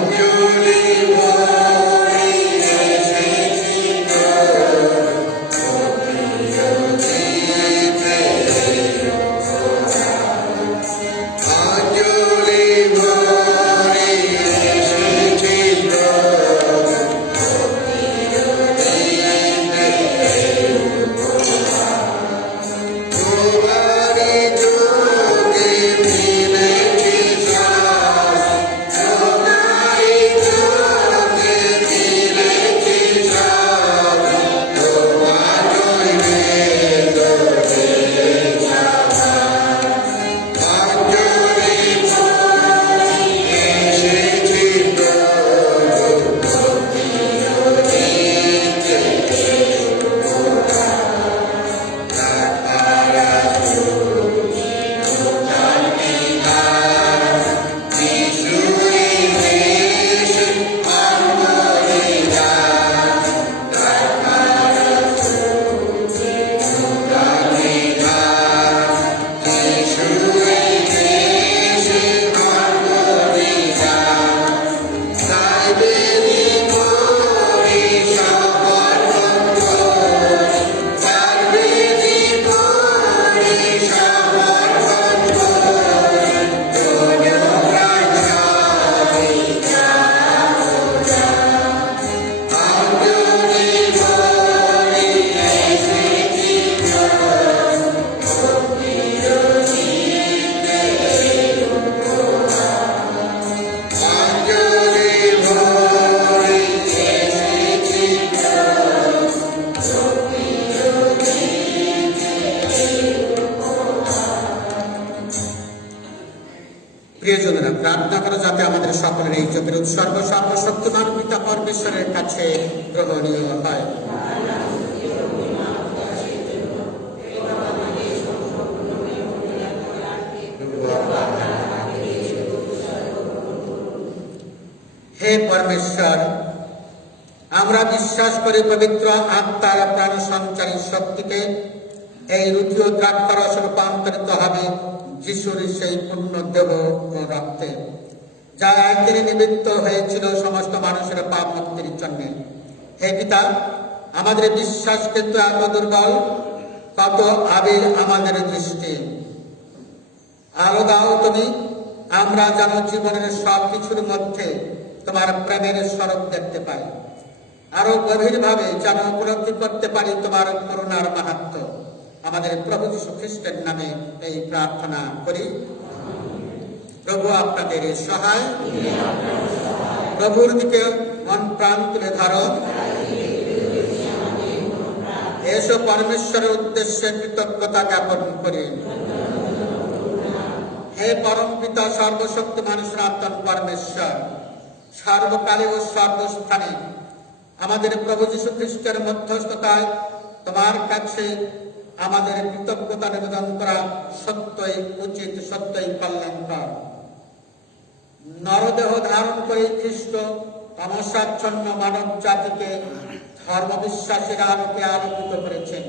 যাতে আমাদের সকলের এই যজ্ঞের উৎসর্গ সর্বশক্তিমান পিতা পরমেশ্বরের কাছে গ্রহণীয় হয়। হে পরমেশ্বর, আমরা বিশ্বাস করি পবিত্র আত্মার প্রাণ সঞ্চারী শক্তিতে এই রুটি ও দ্রাক্ষারস রূপান্তরিত হবে যিশুর সেই পূর্ণ দেহ ও রক্তে, যা একদিনে নিবৃত্ত হয়েছিল সমস্ত মানুষের পাপ মুক্তির জন্য। হে পিতা, আমাদের বিশ্বাস কিন্তু এত দুর্বল, কত আবিল আমাদের দৃষ্টি। আলো দাও তুমি, আমরা যেন জীবনের সব কিছুর মধ্যে তোমার প্রেমের স্বরূপ দেখতে পাই, আরো গভীরভাবে যেন উপলব্ধি করতে পারি তোমার করুণার মাহাত্ম্য। আমাদের প্রভু যীশু খ্রিস্টের নামে এই প্রার্থনা করি। প্রভু আপনাদের সহায়। প্রভুর দিকে মন প্রাণ তুলে ধরো। এসো পরমেশ্বরের উদ্দেশ্যে কৃতজ্ঞতা জ্ঞাপন করি। হে পরম পিতা সর্বশক্তিমান সনাতন পরমেশ্বর, সর্বকালে ও সর্বস্থানে আমাদের প্রভু যীশু খ্রিস্টের মধ্যস্থতায় তোমার কাছে আমাদের কৃতজ্ঞতা নিবেদন করা সত্যই উচিত, সত্যই কল্যাণকর। নরদেহ ধারণ করে খ্রিস্ট তমসাচ্ছন্ন মানব জাতিকে ধর্ম বিশ্বাসের আলোকে আলোকিত করেছেন।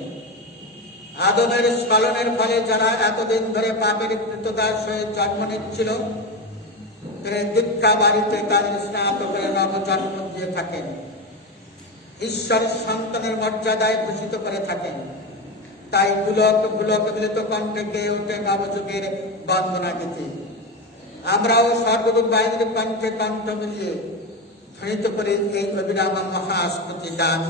আদমের স্খলনের ফলে যারা এতদিন ধরে পাপের কৃতদাস হয়ে জন্ম নিচ্ছিল, তিনি দীক্ষা বাড়িতে তাদের স্নাত করে নবজন্ম দিয়ে থাকেন, ঈশ্বরের সন্তানের মর্যাদায় ভূষিত করে থাকেন। তাই গুলক গুলক মিলিত কণ্ঠে গেয়ে ওঠে নবযুগের বন্দনা গীতি। আমরাও সর্বদূত বাহিনীর কণ্ঠে কণ্ঠ মিলিয়ে ধ্বনিত করে এই অবিরাম মহাস্তুতি গান।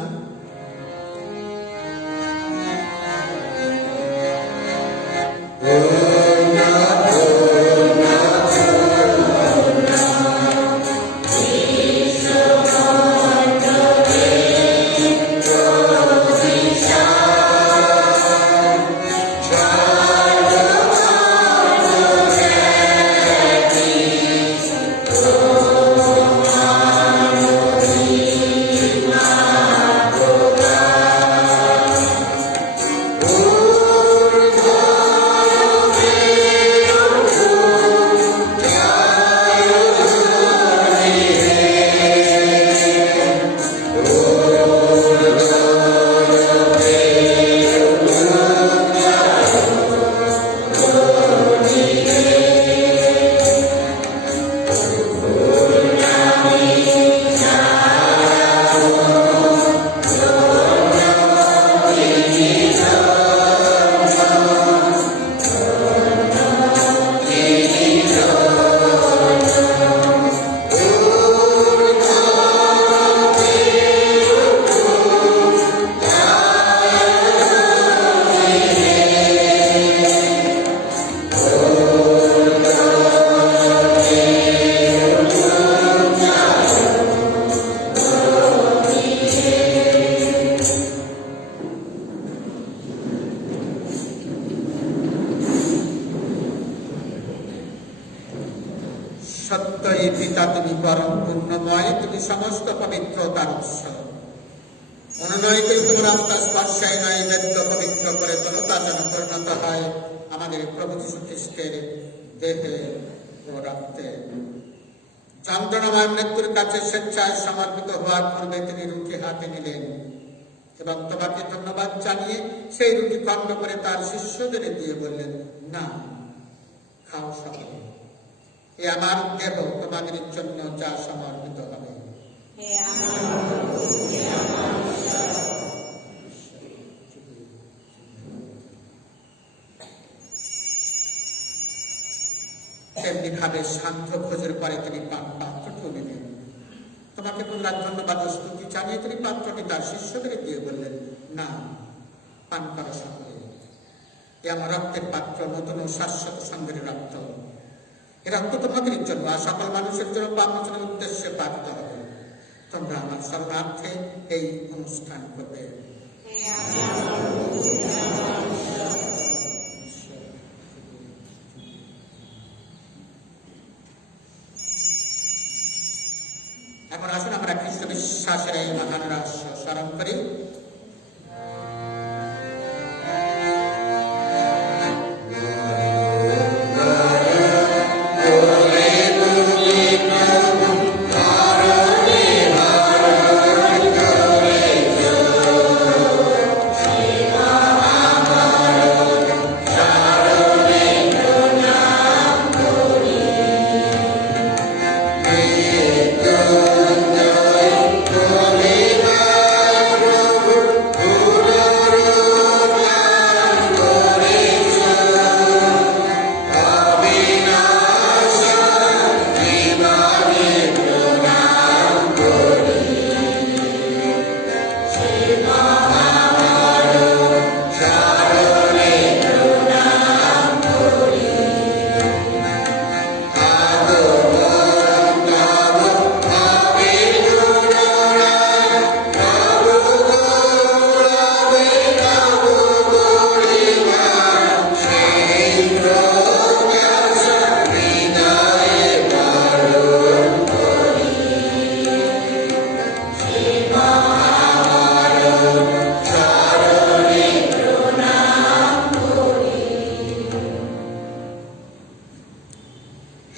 সত্যই পিতা, তুমি পরম পূর্ণময়, তুমি সমস্ত পবিত্রতার উৎস। অনুনয় করি তোমার আত্মা স্পর্শায় নৈবেদ্য পবিত্র করে তোলো, তা যেন পরিণত হয় আমাদের প্রভু যীশু খ্রিস্টের দেহে ও রক্তে। যন্ত্রণাময় মৃত্যুর কাছে স্বেচ্ছায় সমর্পিত হওয়ার পূর্বে তিনি রুটি হাতে নিলেন এবং তোমাকে ধন্যবাদ জানিয়ে সেই রুটি খণ্ড করে তার শিষ্যদের দিয়ে বললেন, না, খাও সকলে, এ আমার দেহ তোমাদের জন্য যা সমর্পিত হবে। তেমনি ভাবে শান্ত ভোজের পরে তিনি পাত্রটি নিলেন, তোমাকে পুনরায় ধন্যবাদ ও স্তুতি জানিয়ে তিনি পাত্রটি তার শিষ্যদের দিয়ে বললেন, না, পান করা সকলে, এ আমার রক্তের পাত্র, নতুন ও শাশ্বত সঙ্গের রক্ত। এ রক্ত তোমাদের জন্য আর সকল মানুষের জন্য পাপমোচনের উদ্দেশ্যে পাঠিত হবে। তোমরা আমার শরণার্থে এই অনুষ্ঠান করবে। এখন আসুন আমরা খ্রিস্ট বিশ্বাসের এই মহান রহস্য স্মরণ করি।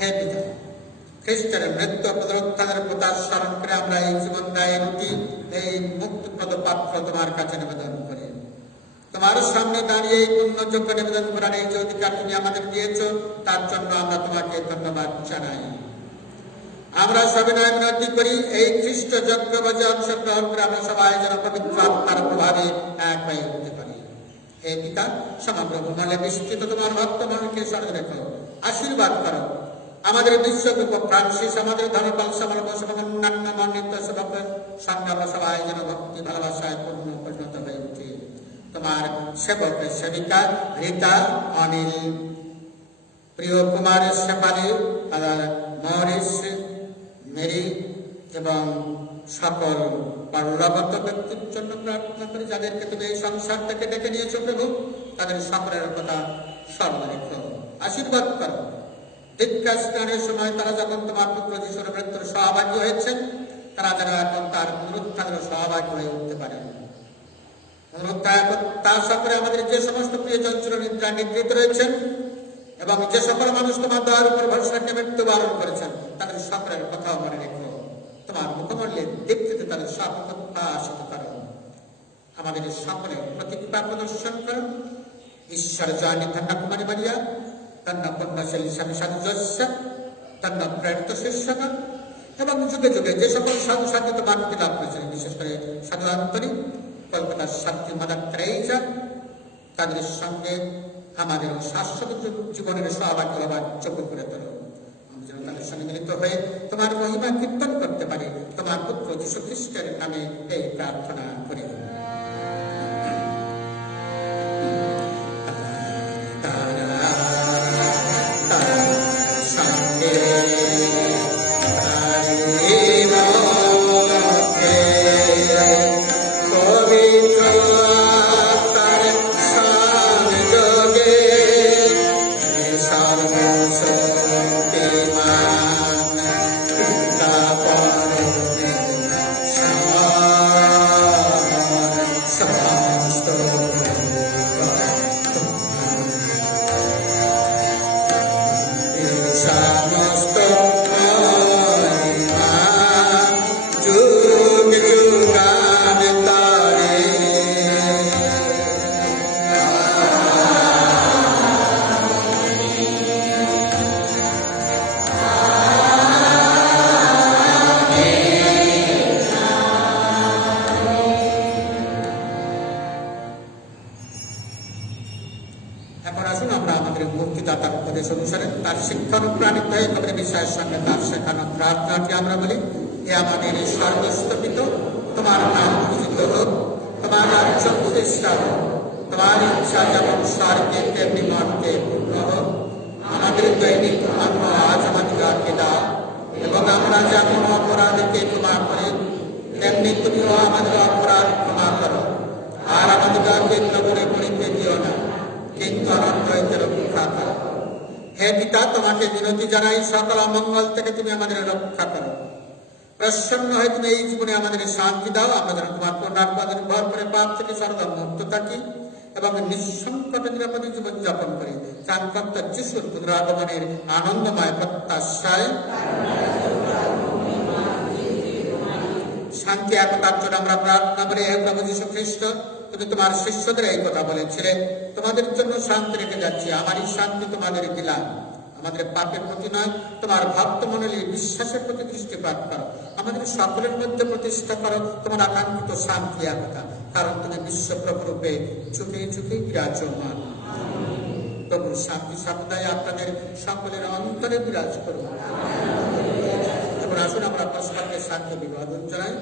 হে পিতা, খ্রিস্টের মৃত্যু পুনরুত্থানের প্রতাপ স্মরণ করে আমরা এই জীবনদায়ী রুটি, এই মুক্তিপ্রদ পাত্র তোমার কাছে নিবেদন করি। তোমার সামনে দাঁড়িয়ে এই পুণ্যযোগ্য নিবেদন করার এই যে অধিকার তুমি আমাদের দিয়েছ, তার জন্য আমরা তোমাকে ধন্যবাদ জানাই। আমরা সবিনয় বিনতি করি এই খ্রিস্ট যজ্ঞ বাজে অংশগ্রহণ করে আমরা সবাই যেন পবিত্র আত্মার প্রভাবে এক হয়ে উঠতে পারি। হে পিতা, সমগ্র ভূমণ্ডলে বিস্তৃত তোমার ভক্তমণ্ডলকে স্মরণ রেখো, আশীর্বাদ করো। আমাদের বিশ্বব্যাপী ফ্রান্সিস, আমাদের ধর্মপাল সমালব এবং অন্যান্য মনোনীত সেবকের সঙ্গে আমরা সবাই যেন ভক্তি ভালোবাসায় পূর্ণ পরিণত হয়ে উঠি। তোমার সেবকের সেবিকা রীতা, অনিল, প্রিয় কুমার, শেফালি, মরিস, মেরি এবং সকল পরলোকগত ব্যক্তির জন্য প্রার্থনা করি, যাদেরকে তুমি এই সংসার থেকে ডেকে নিয়েছো প্রভু। তাদের সকলের কথা স্মরণ রেখো, আশীর্বাদ করো। দীর্ঘস্নানের সময় তারা যখন তোমার পুত্র যিশুর মৃত্যুর সহভাগী হয়েছেন, তারা যেন এখন তার পুনরুত্থানের সহভাগী হয়ে উঠতে পারেন। তার সকলে আমাদের যে সমস্ত প্রিয়জন চিরনিদ্রায় নিগৃহীত রয়েছেন এবং যে সকল মানুষ তোমার দয়ার উপর ভরসা রেখে মৃত্যুবরণ করেছেন, তাদের সকলের কথাও মনে রেখো। তোমার মুখমণ্ডলের দীপ্তিতে তাদের সব প্রত্যাশিত করো। আমাদের সকলের প্রতি কৃপা প্রদর্শন করো। ঈশ্বর জয়নী ধন্য কুমারী মারিয়া, ধন্য পূর্ণশীলী স্বামী সাধু জোসেফ, ধন্য প্রেরিত শিষ্যগণ এবং যুগে যুগে যে সকল সাধু সাধু তোমার প্রতি লাভ করেছেন, বিশেষ করে সাধু আন্তরিক, কলকাতার সাথী মাদার তেরেসা, তাদের সঙ্গে আমাদের শাশ্বত জীবনের সহভাগী হবার যোগ্য করে তোলো। আমি যেন তাদের সঙ্গে মিলিত হয়ে তোমার মহিমা কীর্তন করতে পারি। তোমার পুত্র যীশু খ্রিস্টের নামে এই প্রার্থনা করি। এখন আসুন আমরা আমাদের মুক্তিদাতার উপদেশ অনুসারে তার শিক্ষা অনুপ্রাণিত হয়ে আমাদের বিষয়ের সঙ্গে তার শেখানো প্রার্থনাটি আমরা বলি। এ আমাদের সর্বস্থপিত, তোমার নাম পূজিত হোক, তোমার রাজ্য প্রতিষ্ঠা হোক, তোমার ইচ্ছা যেমন স্বর্গে তেমনি মর্তে পূর্ণ হোক। আমাদের দৈনিক অন্ন আজ আমাদিগকে দাও, এবং আমরা যেমন অপরাধীকে ক্ষমা করি, তেমনি তুমিও আমাদের অপরাধ ক্ষমা করো। আর আমাদিগকে প্রবলে পড়িতে দিও না, কিন্তু অনন্ত হইতে রক্ষা করো। হে পিতা, তোমাকে বিনতি জানাই, সকল অমঙ্গল থেকে তুমি আমাদের রক্ষা করো। প্রসন্ন হয়ে তুমি এই জীবনে আমাদের শান্তি দাও, আমরা যেন তোমার কন্যার ভর করে পাপ থেকে সর্বদা মুক্ত থাকি এবং নিঃসংকট নিরাপদে জীবন যাপন করি। ত্রাণকর্তা যিশুর পুনরাগমনের আনন্দময় প্রত্যাশায় শান্তি একতার জন্য আমরা প্রার্থনা করি। হে প্রভু যীশু খ্রিস্ট, তুমি তোমার শিষ্যদের এই কথা বলেছিলে, তোমাদের জন্য শান্তি রেখে যাচ্ছি, আমারই শান্তি তোমাদের দিলাম। আমাদের পাপের প্রতি নয়, তোমার ভক্ত মণ্ডলীর বিশ্বাসের প্রতি দৃষ্টিপাত করো। আমাদের সকলের মধ্যে প্রতিষ্ঠা করো তোমার আকাঙ্ক্ষিত শান্তি একতা, কারণ তুমি বিশ্বপ্রভু রূপে চুকে চুকে বিরাজমান। প্রভুর শান্তি সর্বদাই আপনাদের সকলের অন্তরে বিরাজ করুন। এবার আসুন আমরা পরস্পরকে শান্তি অভিবাদন জানাই।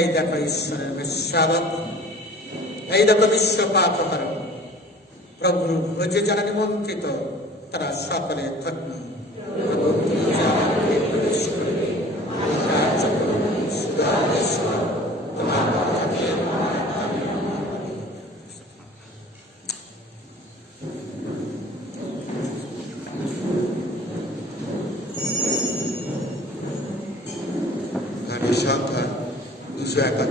এই দেখো ঈশ্বরের বেশ্যাবক, এই দেখো বিশ্বপাপ হরণ, প্রভুর ভোজে যারা নিমন্ত্রিত তারা সকলে ধন্য। প্রভু তুমি যাহাকে প্রবেশ করবে, তোমার রাজ্য করবে, সুরাদেশ করো, তোমার কথাকে আমি প্রমাণ করি। গানের সংখ্যা 271।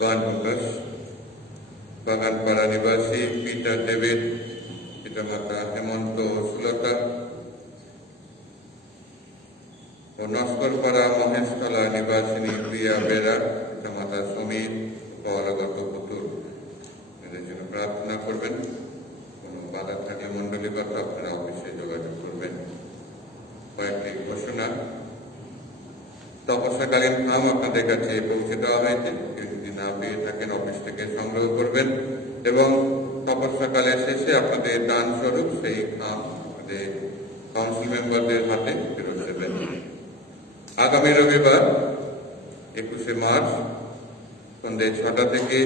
বান প্রকাশ, বাগানপাড়া নিবাসী পিটার ডেভিড, পিতামাতা হেমন্ত ও সুলতা, ও নস্করপাড়া মহেশতলা নিবাসিনী প্রিয়া বেরা, পিতামাতা সমীর ও অলগত পুতুল। এদের জন্য প্রার্থনা করবেন। কোনো বাধা থাকলে মন্ডলী কথা আপনারা অফিসে যোগাযোগ করবেন। কয়েকটি ঘোষণা। তপস্যাকালীন খাম আপনাদের কাছে পৌঁছে দেওয়া হয়েছে। কেউ যদি না পেয়ে থাকেন অফিস থেকে সংগ্রহ করবেন এবং তপস্যাকালের শেষে আপনাদের দান স্বরূপ সেই খাম আমাদের কাউন্সিল মেম্বারদের হাতে ফেরত দেবেন। আগামী রবিবার 21শে মার্চ সন্ধ্যে 6টা থেকে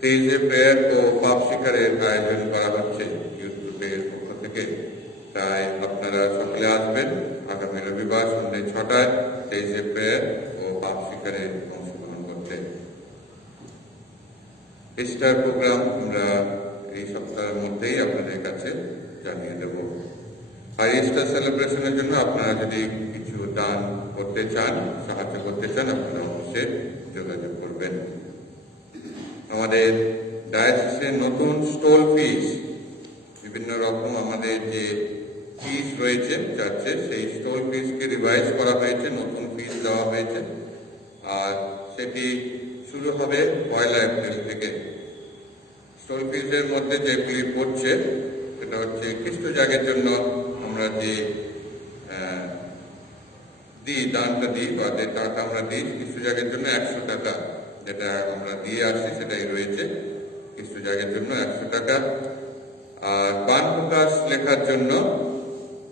23 প্রেয়ার ও পাপ শিকারের আয়োজন করা হচ্ছে ইউথ গ্রুপের পক্ষ থেকে। তাই আপনারা সকলে আসবেন আগামী রবিবার সন্ধ্যে 6টায় 23 প্রেয়ার ও পাপ শিকারে অংশগ্রহণ করতে। ইস্টার প্রোগ্রাম আমরা এই সপ্তাহের মধ্যেই আপনাদের কাছে জানিয়ে দেব। আর ইস্টার সেলিব্রেশনের জন্য আপনারা যদি কিছু দান করতে চান, সাহায্য করতে চান, আপনারা অবশ্যই যোগাযোগ করবেন। আমাদের ডায়াসিসের নতুন স্টোল ফিস, বিভিন্ন রকম আমাদের যে ফিস রয়েছে চার্চে, সেই স্টোল ফিসকে রিভাইজ করা হয়েছে, নতুন ফিস দেওয়া হয়েছে। আর সেটি শুরু হবে 1 এপ্রিল থেকে। স্টোল ফিসের মধ্যে যেগুলি পড়ছে সেটা হচ্ছে খ্রিস্টজাগের জন্য আমরা যে দানটা দিই বা যে টাকা আমরা দিই, খ্রিস্টজাগের জন্য 100 টাকা যেটা আমরা দিয়ে আসছি সেটাই রয়েছে। খ্রিস্টজাগের জন্য 100 টাকা। আর বান প্রকাশ লেখার জন্য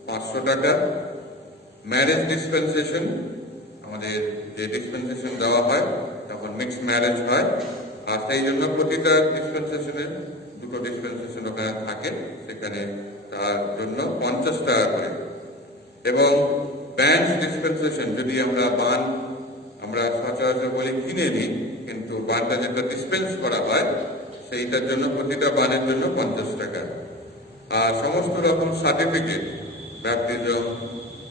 500 টাকা। ম্যারেজ ডিসপেন্সেশন, আমাদের যে ডিসপেন্সেশন দেওয়া হয় তখন মিক্সড ম্যারেজ হয়, আর সেই জন্য প্রতিটা ডিসপেন্সেশনের 2টো ডিসপেন্সেশন ওখানে থাকে, সেখানে তার জন্য 50 টাকা করে। এবং ব্যান্ড ডিসপেন্সেশন, যদি আমরা বান আমরা সচরাচর বলি কিনে নিই, কিন্তু বানটা যেটা ডিসপেন্স করা হয় সেইটার জন্য প্রতিটা বানের জন্য 50 টাকা। আর সমস্ত রকম certificate, baptism,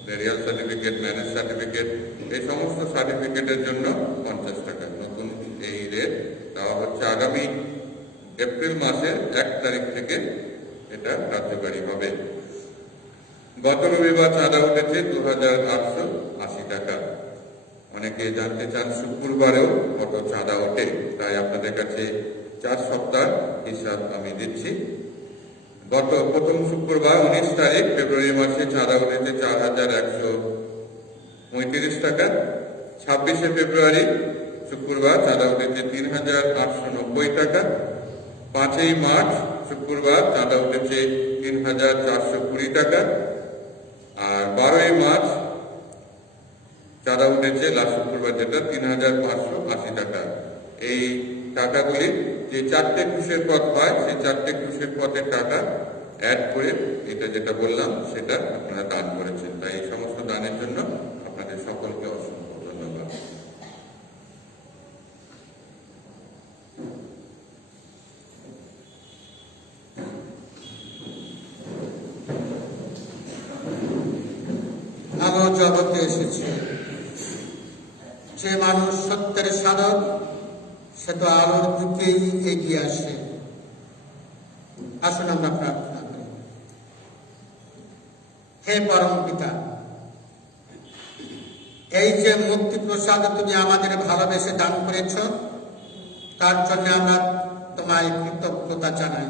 burial certificate, marriage certificate, এই সমস্ত সার্টিফিকেটের জন্য 50 টাকা। নতুন এই রেট দেওয়া হচ্ছে। আগামী এপ্রিল মাসের 1 তারিখ থেকে এটা কার্যকারী হবে। গত রবিবার চাঁদা উঠেছে 2880 টাকা। অনেকে জানতে চান শুক্রবারেও কত চাঁদা ওঠে, তাই আপনাদের কাছে 4 সপ্তাহ হিসাব আমি দিচ্ছি। গত প্রথম শুক্রবার 19 তারিখ ফেব্রুয়ারি মাসে চাঁদা উঠেছে 4135 টাকা। 26শে ফেব্রুয়ারি শুক্রবার চাঁদা উঠেছে 3890 টাকা। 5ই মার্চ শুক্রবার চাঁদা উঠেছে 3420 টাকা। আর 12ই মার্চ চাঁদা উঠেছে লাস্ট শুক্রবার যেটা 3580 টাকা। এই টাকাগুলি যে 4টে ক্রুশের পথ হয়, সেই 4টে ক্রুশের পথের টাকা অ্যাড করে এটা যেটা বললাম সেটা আপনারা দান করেছেন। তাই এই সমস্ত দানের জন্য আপনাদের সকলকে অসংখ্য ধন্যবাদ। আলো জগতে এসেছে, যে মানুষ সত্যের সাধক সে তো আলোর দিকেই এগিয়ে আসে। আসুন আমরা প্রার্থনা করি। হে পরম পিতা, এই যে মুক্তি প্রসাদ তুমি আমাদের ভালোবেসে দান করেছ, তার জন্য আমরা তোমায় কৃতজ্ঞতা জানাই।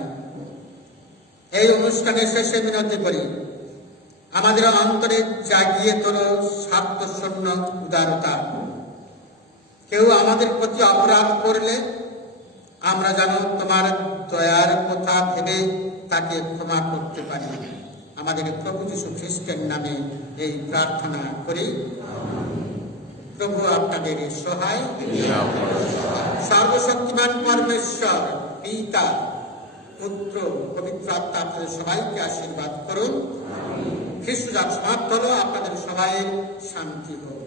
এই অনুষ্ঠানের শেষে বিনতি করি, আমাদের অন্তরে জাগিয়ে তোলো স্বার্থ শূন্য উদারতা। কেউ আমাদের প্রতি অপরাধ করলে আমরা যেন তোমার দয়ার কথা ভেবে তাকে ক্ষমা করতে পারি। আমাদের প্রভু যীশু খ্রিস্টের নামে এই প্রার্থনা করি। প্রভু আপনাদের সহায়। সর্বশক্তিমান পরমেশ্বর পিতা, পুত্র, পবিত্র আত্মা আপনাদের সবাইকে আশীর্বাদ করুন। খ্রিস্ট যাক সমাপ্ত হলো, আপনাদের সবাই শান্তি হোক।